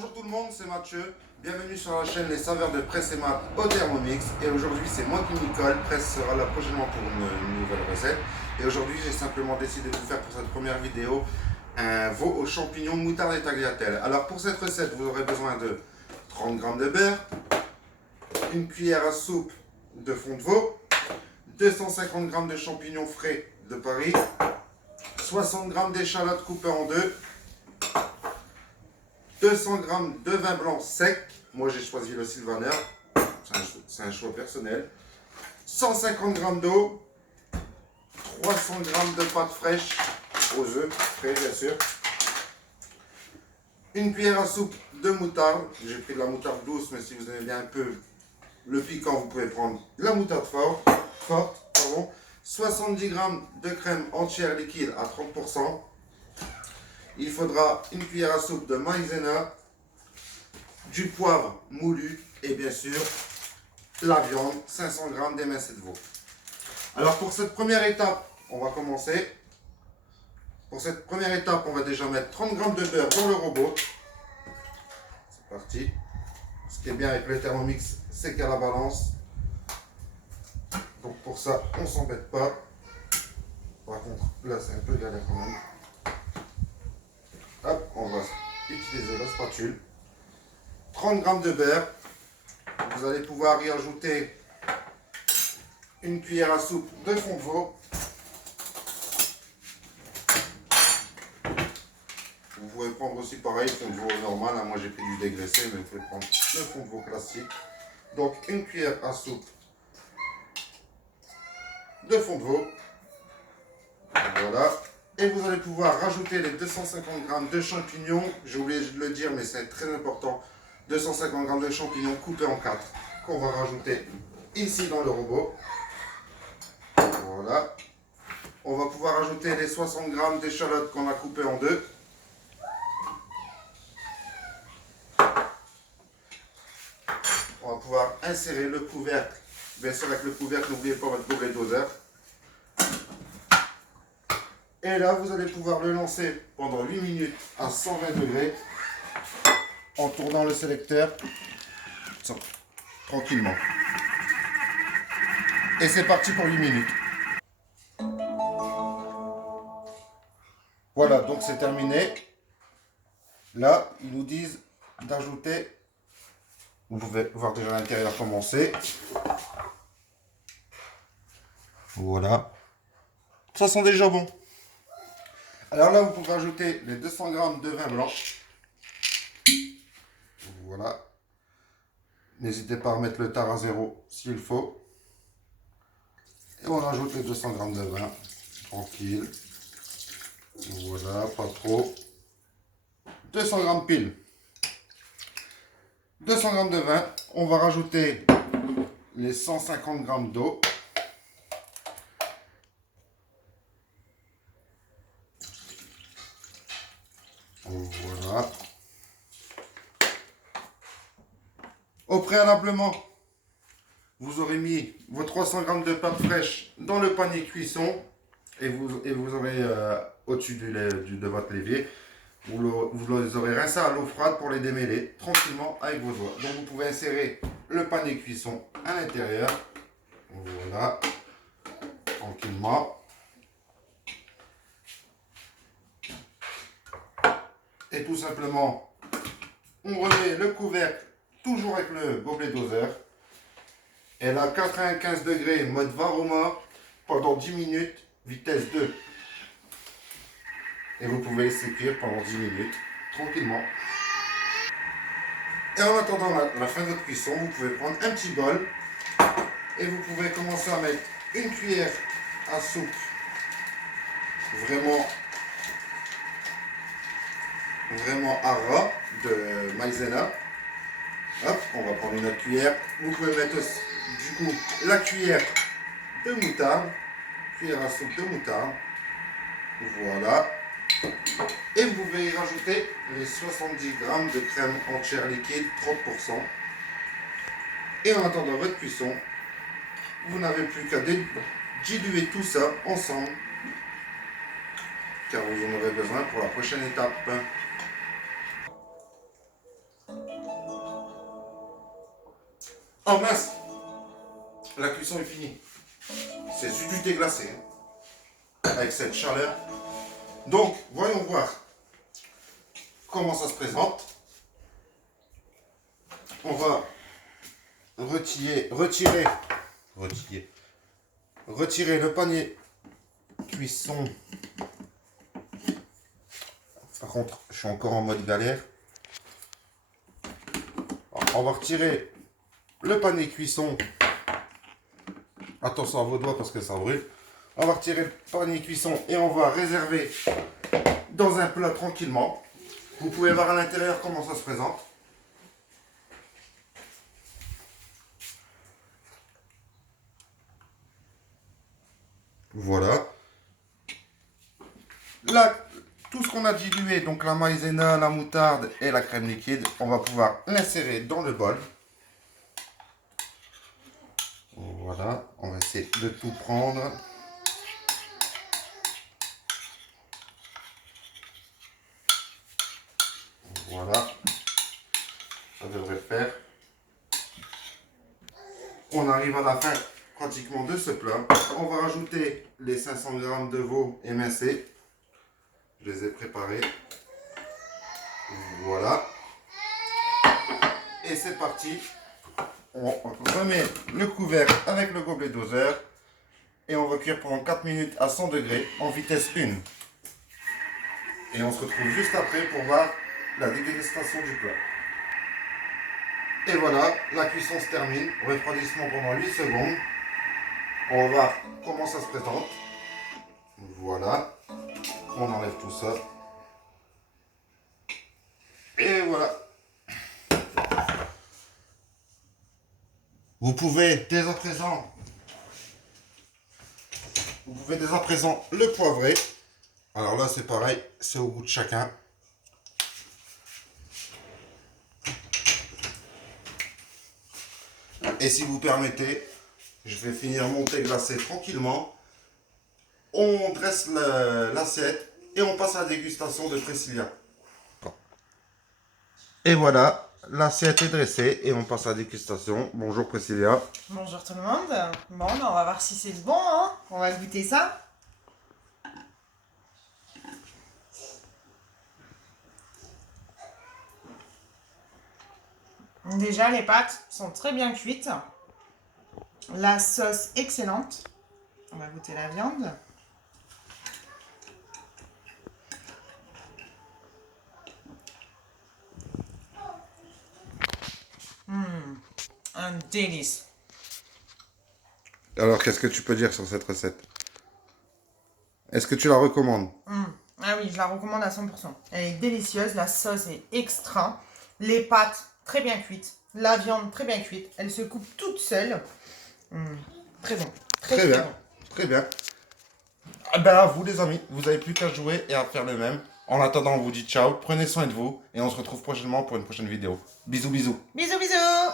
Bonjour tout le monde, c'est Mathieu. Bienvenue sur la chaîne Les Saveurs de Presse et Mat au Thermomix. Et aujourd'hui, c'est moi qui m'y colle. Presse sera là prochainement pour une nouvelle recette. Et aujourd'hui, j'ai simplement décidé de vous faire pour cette première vidéo un veau aux champignons, moutarde et tagliatelle. Alors pour cette recette, vous aurez besoin de 30 g de beurre, une cuillère à soupe de fond de veau, 250 g de champignons frais de Paris, 60 g d'échalotes coupées en deux, 200 g de vin blanc sec, moi j'ai choisi le Sylvaner, c'est un choix personnel, 150 g d'eau, 300 g de pâte fraîche aux œufs, frais bien sûr, une cuillère à soupe de moutarde, j'ai pris de la moutarde douce, mais si vous aimez bien un peu le piquant, vous pouvez prendre de la moutarde forte, 70 g de crème entière liquide à 30%. Il faudra une cuillère à soupe de maïzena, du poivre moulu et bien sûr la viande, 500 g d'émincé de veau. Alors pour cette première étape, on va commencer. Pour cette première étape, on va déjà mettre 30 g de beurre dans le robot. C'est parti. Ce qui est bien avec le Thermomix, c'est qu'à la balance. Donc pour ça, on ne s'embête pas. Par contre, là c'est un peu galère quand même. Hop, on va utiliser la spatule. 30 g de beurre. Vous allez pouvoir y ajouter une cuillère à soupe de fond de veau. Vous pouvez prendre aussi pareil, fond de veau normal. Moi j'ai pris du dégraissé, mais vous pouvez prendre le fond de veau classique. Donc une cuillère à soupe de fond de veau. Voilà. Et vous allez pouvoir rajouter les 250 g de champignons. J'ai oublié de le dire, mais c'est très important. 250 g de champignons coupés en 4 qu'on va rajouter ici dans le robot. Voilà. On va pouvoir ajouter les 60 g d'échalotes qu'on a coupées en deux. On va pouvoir insérer le couvercle. Bien sûr, avec le couvercle, n'oubliez pas votre gobelet doseur. Et là, vous allez pouvoir le lancer pendant 8 minutes à 120 degrés en tournant le sélecteur tranquillement. Et c'est parti pour 8 minutes. Voilà, donc c'est terminé. Là, ils nous disent d'ajouter, vous pouvez voir déjà l'intérieur commencer. Voilà. Ça sent déjà bon. Alors là, vous pouvez ajouter les 200 g de vin blanc. Voilà. N'hésitez pas à remettre le tar à zéro s'il faut. Et on ajoute les 200 g de vin. Tranquille. Voilà, pas trop. 200 g pile. 200 g de vin. On va rajouter les 150 g d'eau. Voilà. Au préalablement, vous aurez mis vos 300 g de pâte fraîche dans le panier cuisson et vous aurez au-dessus de votre l'évier, vous les aurez rincés à l'eau froide pour les démêler tranquillement avec vos doigts. Donc vous pouvez insérer le panier cuisson à l'intérieur. Voilà, tranquillement. Et tout simplement, on remet le couvercle toujours avec le gobelet doseur. Et là, 95 degrés, mode Varoma, pendant 10 minutes, vitesse 2. Et vous pouvez laisser cuire pendant 10 minutes, tranquillement. Et en attendant la fin de votre cuisson, vous pouvez prendre un petit bol. Et vous pouvez commencer à mettre une cuillère à soupe, vraiment à ras de maïzena. Hop, on va prendre une autre cuillère. Vous pouvez mettre aussi, du coup, la cuillère de moutarde, cuillère à soupe de moutarde. Voilà. Et vous pouvez y rajouter les 70 g de crème entière liquide, 30%. Et en attendant votre cuisson, vous n'avez plus qu'à diluer tout ça ensemble, car vous en aurez besoin pour la prochaine étape. Oh mince, la cuisson est finie. C'est juste du thé glacé, hein, avec cette chaleur. Donc, voyons voir comment ça se présente. On va retirer le panier cuisson. Par contre, je suis encore en mode galère. Alors, on va retirer le panier cuisson. Attention à vos doigts parce que ça brûle. On va retirer le panier cuisson et on va réserver dans un plat tranquillement. Vous pouvez voir à l'intérieur comment ça se présente. Voilà. Là, tout ce qu'on a dilué, donc la maïzena, la moutarde et la crème liquide, on va pouvoir l'insérer dans le bol. Voilà, on va essayer de tout prendre. Voilà, ça devrait le faire. On arrive à la fin pratiquement de ce plat. On va rajouter les 500 g de veau émincé. Je les ai préparés. Voilà. Et c'est parti. On remet le couvercle avec le gobelet doseur. Et on va cuire pendant 4 minutes à 100 degrés en vitesse 1. Et on se retrouve juste après pour voir la dégustation du plat. Et voilà, la cuisson se termine. Refroidissement pendant 8 secondes. On va voir comment ça se présente. Voilà. On enlève tout ça. Et voilà. Vous pouvez dès à présent le poivrer. Alors là c'est pareil, c'est au goût de chacun. Et si vous permettez, je vais finir mon thé glacé tranquillement. On dresse l'assiette et on passe à la dégustation de Priscilla. Et voilà, l'assiette est dressée et on passe à la dégustation. Bonjour Priscilla. Bonjour tout le monde. Bon, ben, on va voir si c'est bon, hein. On va goûter ça. Déjà, les pâtes sont très bien cuites. La sauce excellente. On va goûter la viande. Un délice. Alors qu'est-ce que tu peux dire sur cette recette? Est-ce que tu la recommandes? Ah oui, je la recommande à 100%. Elle est délicieuse, la sauce est extra. Les pâtes très bien cuites. La viande très bien cuite. Elle se coupe toute seule. Très bon. Très bien, bon. très bien. Ah ben à vous les amis, vous n'avez plus qu'à jouer et à faire le même. En attendant, on vous dit ciao, prenez soin de vous et on se retrouve prochainement pour une prochaine vidéo. Bisous bisous. Bisous bisous.